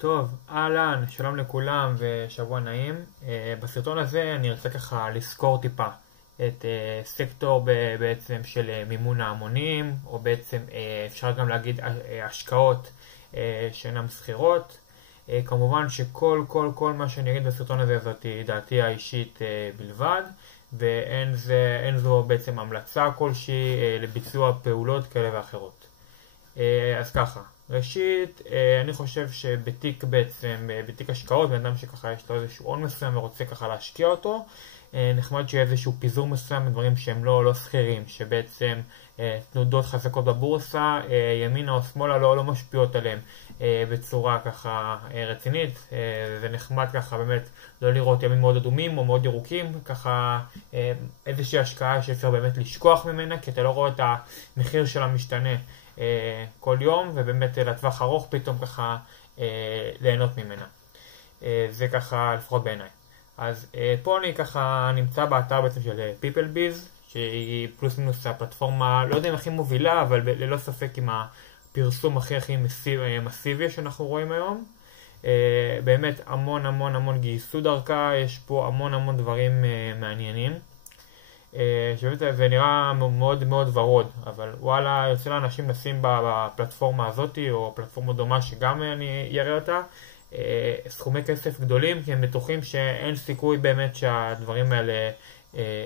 טוב, אהלן, שלום לכולם ושבוע נעים. בסרטון הזה אני רוצה ככה לסקור טיפה את סקטור בעצם של מימון ההמונים, או בעצם אפשר גם להגיד השקעות שאינן סחירות. כמובן שכל מה שאני אגיד בסרטון הזה זאת דעתי האישית בלבד, ואין זו בעצם המלצה כלשהי לביצוע פעולות כאלה ואחרות. אז ככה, ראשית, אני חושב שבתיק בתיק השקעות, בן אדם שככה יש לו איזשהו הון מסוים ורוצה ככה להשקיע אותו, נחמד שיהיה איזשהו פיזור מסוים בדברים שהם לא סחירים, שבעצם תנודות חזקות בבורסה, ימינה או שמאלה לא משפיעות עליהם בצורה ככה רצינית. זה נחמד ככה באמת לא לראות ימים מאוד אדומים או מאוד ירוקים, ככה איזושהי השקעה שאפשר באמת לשכוח ממנה, כי אתה לא רואה את המחיר של המשתנה כל יום, ובאמת לטווח ארוך פתאום ככה ליהנות ממנה. זה ככה לפחות בעיניי. אז פה אני ככה נמצא באתר בעצם של PeopleBiz, שהיא פלוס מינוס הפלטפורמה, לא יודע אם הכי מובילה, אבל ללא ספק עם הפרסום הכי מסיבי שאנחנו רואים היום. באמת המון גייסו דרכה, יש פה המון דברים מעניינים. שבאמת זה נראה מאוד ורוד, אבל וואלה, יוצא לאנשים לשים בפלטפורמה הזאת או פלטפורמה דומה שגם אני אראה אותה סכומי כסף גדולים, כי הם בטוחים שאין סיכוי באמת שהדברים האלה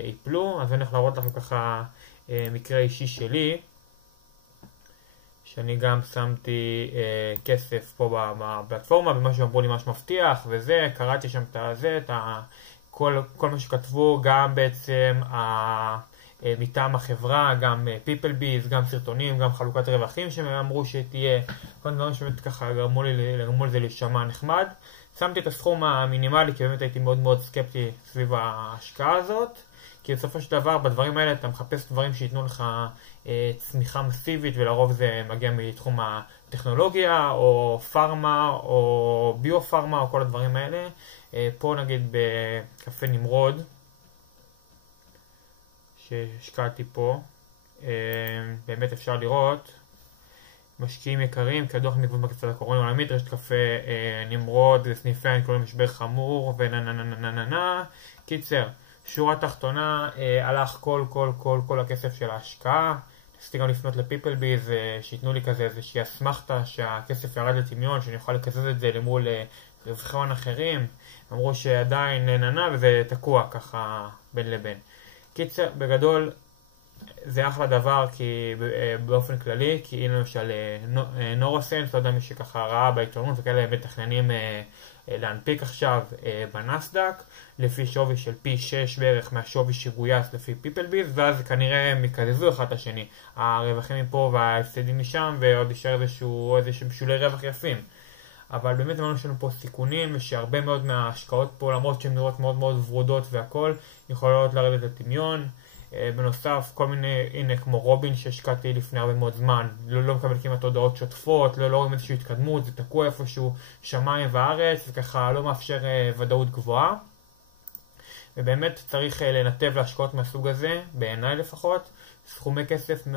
ייפלו. אז אני הולך להראות לכם ככה מקרה אישי שלי, שאני גם שמתי כסף פה בפלטפורמה, במה שאמרו לי ממש מבטיח וזה, קראתי שם את כל מה שכתבו, גם בעצם מטעם החברה, גם PeopleBiz, גם סרטונים, גם חלוקת רווחים שהם אמרו שתהיה, כל דברים שבאמת ככה גרמו לזה להישמע נחמד. שמתי את הסכום המינימלי, כי באמת הייתי מאוד סקפטי סביב ההשקעה הזאת, כי בסופו של דבר בדברים האלה אתה מחפש דברים שיתנו לך צמיחה מסיבית, ולרוב זה מגיע מתחום הטכנולוגיה או פארמה או ביו-פארמה או כל הדברים האלה. פה נגיד בקפה נמרוד שהשקעתי פה, באמת אפשר לראות משקיעים יקרים, כדוח בעקבות בקצת הקורונה העולמית, רשת קפה נמרוד לסניפי קוראים משבר חמור וננננננננננ. קיצר, שורה תחתונה, הלך כל הכסף של ההשקעה. ניסיתי גם לפנות ל-PeopleBiz שיתנו לי כזה איזושהי אסמכתה שהכסף ירד לטמיון, שאני יכול לקזז את זה למול רווחי הון אחרים. אמרו שעדיין נהנה וזה תקוע ככה בין לבין. קיצר, בגדול זה אחלה דבר, כי באופן כללי, כי הנה למשל נורוסנס, לא יודע מי שככה ראה בעיתונות וכאלה, מתכננים להנפיק עכשיו בנסדק לפי שווי של פי 6 בערך מהשווי שגויס לפי PeopleBiz, ואז כנראה הם יקזזו אחד את השני, הרווחים מפה וההפסדים משם, ועוד יישאר איזשהו שולי רווח יפים. אבל באמת אמרנו שיש לנו פה סיכונים, ושהרבה מאוד מההשקעות פה, למרות שהן נראות מאוד ורודות והכל, יכולות לרדת לטמיון. בנוסף, כל מיני, הנה כמו רובין שהשקעתי לפני הרבה מאוד זמן, לא מקבל כמעט הודעות שוטפות, לא רואים איזושהי התקדמות, זה תקוע איפשהו שמיים וארץ, וככה לא מאפשר ודאות גבוהה. ובאמת צריך לנתב להשקעות מהסוג הזה, בעיניי לפחות, סכומי כסף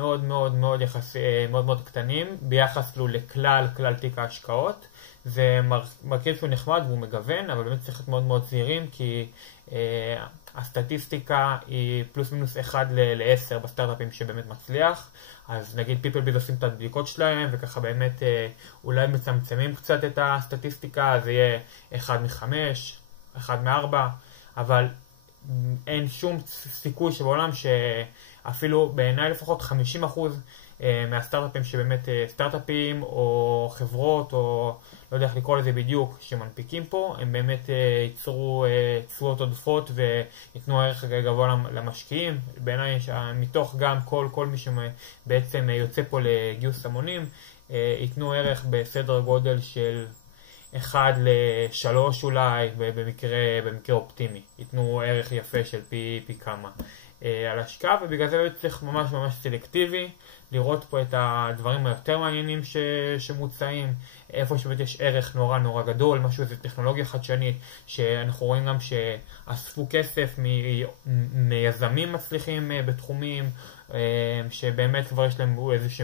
מאוד קטנים ביחס לכלל תיק ההשקעות. זה מרכיב שהוא נחמד והוא מגוון, אבל באמת צריך להיות מאוד זהירים, כי הסטטיסטיקה היא פלוס מינוס 1 ל-10 בסטארט-אפים שבאמת מצליח. אז נגיד PeopleBiz עושים את הבדיקות שלהם, וככה באמת אולי מצמצמים קצת את הסטטיסטיקה, אז יהיה 1 מ-5, 1 מ-4, אבל אין שום סיכוי שבעולם שאפילו בעיניי לפחות 50% מהסטארט-אפים שבאמת סטארט-אפים או חברות או לא יודע איך לקרוא לזה בדיוק שמנפיקים פה, הם באמת ייצרו תשואות עודפות ויתנו ערך גבוה למשקיעים. בעיניי מתוך גם כל מי שבעצם יוצא פה לגיוס המונים ייתנו ערך בסדר גודל של 1 ל-3 אולי, במקרה אופטימי ייתנו ערך יפה של פי כמה. על השקעה, ובגלל זה צריך ממש ממש סלקטיבי, לראות פה את הדברים היותר מעניינים שמוצאים, איפה שבאמת יש ערך נורא נורא גדול, משהו איזו טכנולוגיה חדשנית, שאנחנו רואים גם שאספו כסף מיזמים מצליחים בתחומים, שבאמת כבר יש להם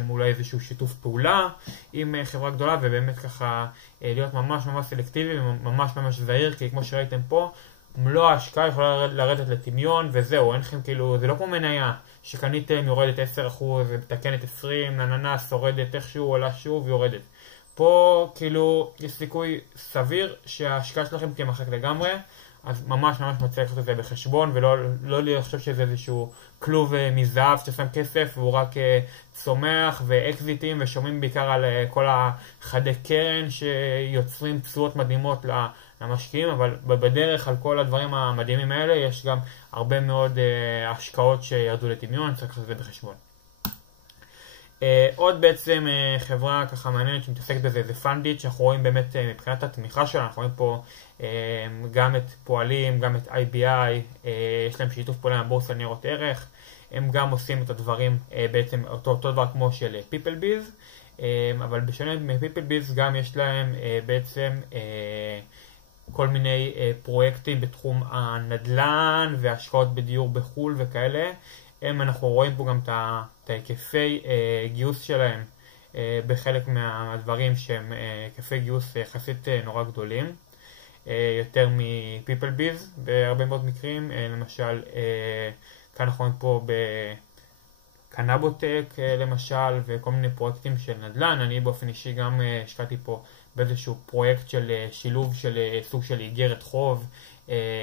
אולי איזשהו שיתוף פעולה עם חברה גדולה, ובאמת ככה להיות ממש ממש סלקטיבי וממש ממש זהיר, כי כמו שראיתם פה, מלוא ההשקעה יכולה לרדת לטמיון וזהו, אין לכם כאילו, זה לא כמו מניה שקניתם יורדת 10% ומתקנת 20, אננס יורדת איכשהו, עולה שוב יורדת. פה כאילו יש סיכוי סביר שההשקעה שלכם תימחק לגמרי, אז ממש ממש מציע לקחת את זה בחשבון ולא לחשוב שזה איזשהו כלוב מזהב ששם כסף והוא רק צומח ואקזיטים, ושומעים בעיקר על כל החדי קרן שיוצרים תשואות מדהימות למשקיעים, אבל בדרך על כל הדברים המדהימים האלה יש גם הרבה מאוד השקעות שירדו לטמיון, צריך לקחת את זה בחשבון. עוד בעצם חברה ככה מעניינת שמתעסקת בזה, זה פנדיט, שאנחנו רואים באמת מבחינת התמיכה שלה, אנחנו רואים פה גם את פועלים, גם את IBI, יש להם שיתוף פעולה עם הבורסה לניירות ערך, הם גם עושים את הדברים בעצם אותו דבר כמו של PeopleBiz, אבל בשונה מ-PeopleBiz גם יש להם בעצם כל מיני פרויקטים בתחום הנדל"ן והשקעות בדיור בחול וכאלה. אנחנו רואים פה גם את ההיקפי גיוס שלהם בחלק מהדברים שהם היקפי גיוס יחסית נורא גדולים, יותר מ-PeopleBiz בהרבה מאוד מקרים, למשל כאן אנחנו רואים פה בקנאבוטק למשל, וכל מיני פרויקטים של נדל"ן. אני באופן אישי גם השקעתי פה באיזשהו פרויקט של שילוב של סוג של איגרת חוב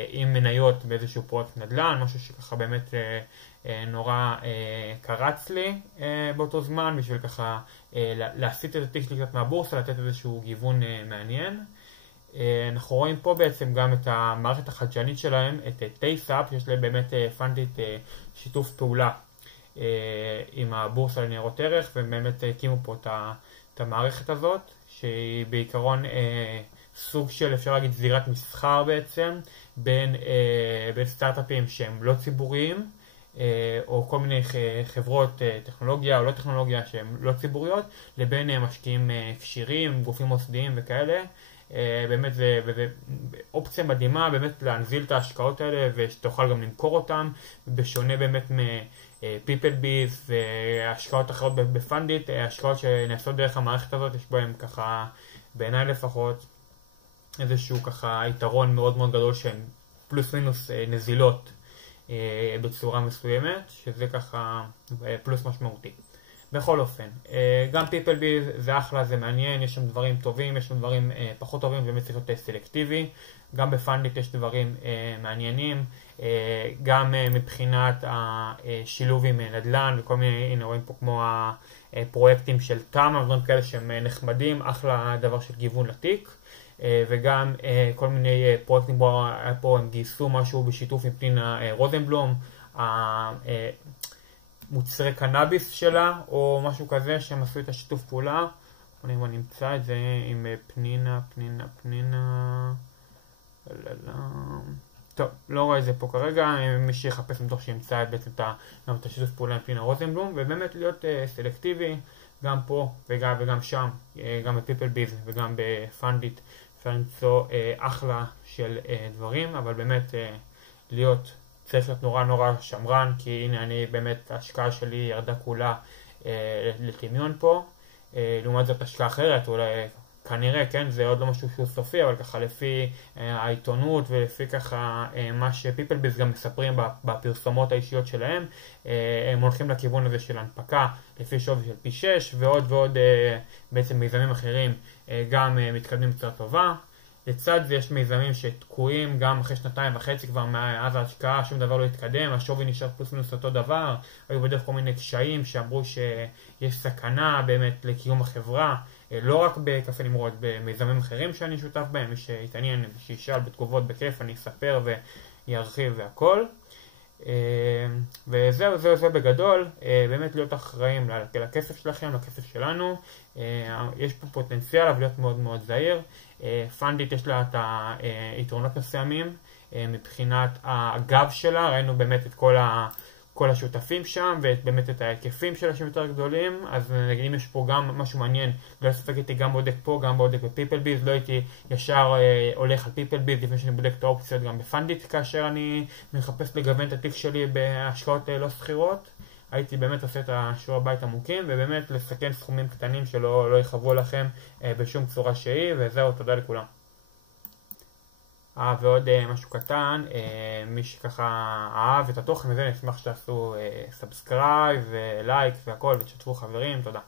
עם מניות באיזשהו פרויקט נדל"ן, משהו שככה באמת נורא קרץ לי באותו זמן, בשביל ככה להסיט את התיק שלי קצת מהבורסה, לתת איזשהו גיוון מעניין. אנחנו רואים פה בעצם גם את המערכת החדשנית שלהם, את טייסאפ, שיש להם באמת פנדית שיתוף פעולה עם הבורסה לניירות ערך, והם באמת הקימו פה את המערכת הזאת, שהיא בעיקרון סוג של, אפשר להגיד, זירת מסחר בעצם, בין סטארט-אפים שהם לא ציבוריים, או כל מיני חברות טכנולוגיה או לא טכנולוגיה שהן לא ציבוריות, לבין משקיעים קשירים, גופים מוסדיים וכאלה. באמת זה אופציה מדהימה באמת להנזיל את ההשקעות האלה ושתוכל גם למכור אותן, בשונה באמת מ-PeopleBiz והשקעות אחרות בפנדיט, השקעות שנעשות דרך המערכת הזאת, יש בהן ככה, בעיניי לפחות, איזשהו ככה יתרון מאוד מאוד גדול שהן פלוס מינוס נזילות בצורה מסוימת, שזה ככה פלוס משמעותי. בכל אופן, גם PeopleBiz זה אחלה, זה מעניין, יש שם דברים טובים, יש שם דברים פחות טובים, באמת צריך להיות סלקטיבי. גם בפנדיט יש דברים מעניינים, גם מבחינת השילוב עם נדל"ן וכל מיני, הנה רואים פה כמו הפרויקטים של תמה, דברים כאלה שהם נחמדים, אחלה דבר של גיוון לתיק. וגם כל מיני פרויקטים פה הם גייסו משהו בשיתוף עם פנינה רוזנבלום, מוצרי קנאביס שלה או משהו כזה שהם עשו את השיתוף פעולה. אני נמצא את זה עם פנינה. טוב, לא רואה את זה פה כרגע, מי שיחפש מתוך שימצא בעצם גם את השיתוף פעולה עם פנינה רוזנבלום, ובאמת להיות סלקטיבי גם פה וגם שם, גם ב-PeopleBiz וגם בפנדיט. אפשר למצוא אחלה של דברים, אבל באמת צריך להיות נורא נורא שמרן, כי הנה אני באמת ההשקעה שלי ירדה כולה לטמיון פה, לעומת זאת השקעה אחרת, אולי כנראה, כן, זה עוד לא משהו שהוא סופי, אבל ככה לפי העיתונות ולפי ככה מה ש-PeopleBiz גם מספרים בפרסומות האישיות שלהם, הם הולכים לכיוון הזה של הנפקה לפי שווי של פי 6, ועוד ועוד בעצם מיזמים אחרים גם מתקדמים בצורה טובה. לצד זה יש מיזמים שתקועים גם אחרי 2.5 כבר מאז ההשקעה, שום דבר לא התקדם, השווי נשאר פלוס מינוס אותו דבר, היו בדרך כל מיני קשיים שאמרו שיש סכנה באמת לקיום החברה, לא רק בקפה נמרוד, במיזמים אחרים שאני שותף בהם, מי שיתעניין שישאל בתגובות בכיף, אני אספר וירחיב והכל. וזהו, זה בגדול, באמת להיות אחראים לכסף שלכם, לכסף שלנו, יש פה פוטנציאל אבל להיות מאוד מאוד זהיר. פנדיט יש לה את היתרונות מסוימים מבחינת הגב שלה, ראינו באמת את כל השותפים שם, ובאמת את ההיקפים שלה שהם יותר גדולים. אז נגיד אם יש פה גם משהו מעניין, לא לספק איתי גם בודק פה, גם בודק בפיפלביז, לא הייתי ישר הולך על פיפלביז לפני שאני בודק את האופציות גם בפנדיט, כאשר אני מחפש לגוון את התיק שלי בהשקעות לא סחירות. הייתי באמת עושה את השיעור הבית עמוקים, ובאמת לסכן סכומים קטנים שלא יחוו לכם בשום צורה שהיא, וזהו, תודה לכולם. ועוד משהו קטן, מי שככה אהב את התוכן הזה, נשמח שתעשו סאבסקרייב ולייק והכל, ותשתפו חברים, תודה.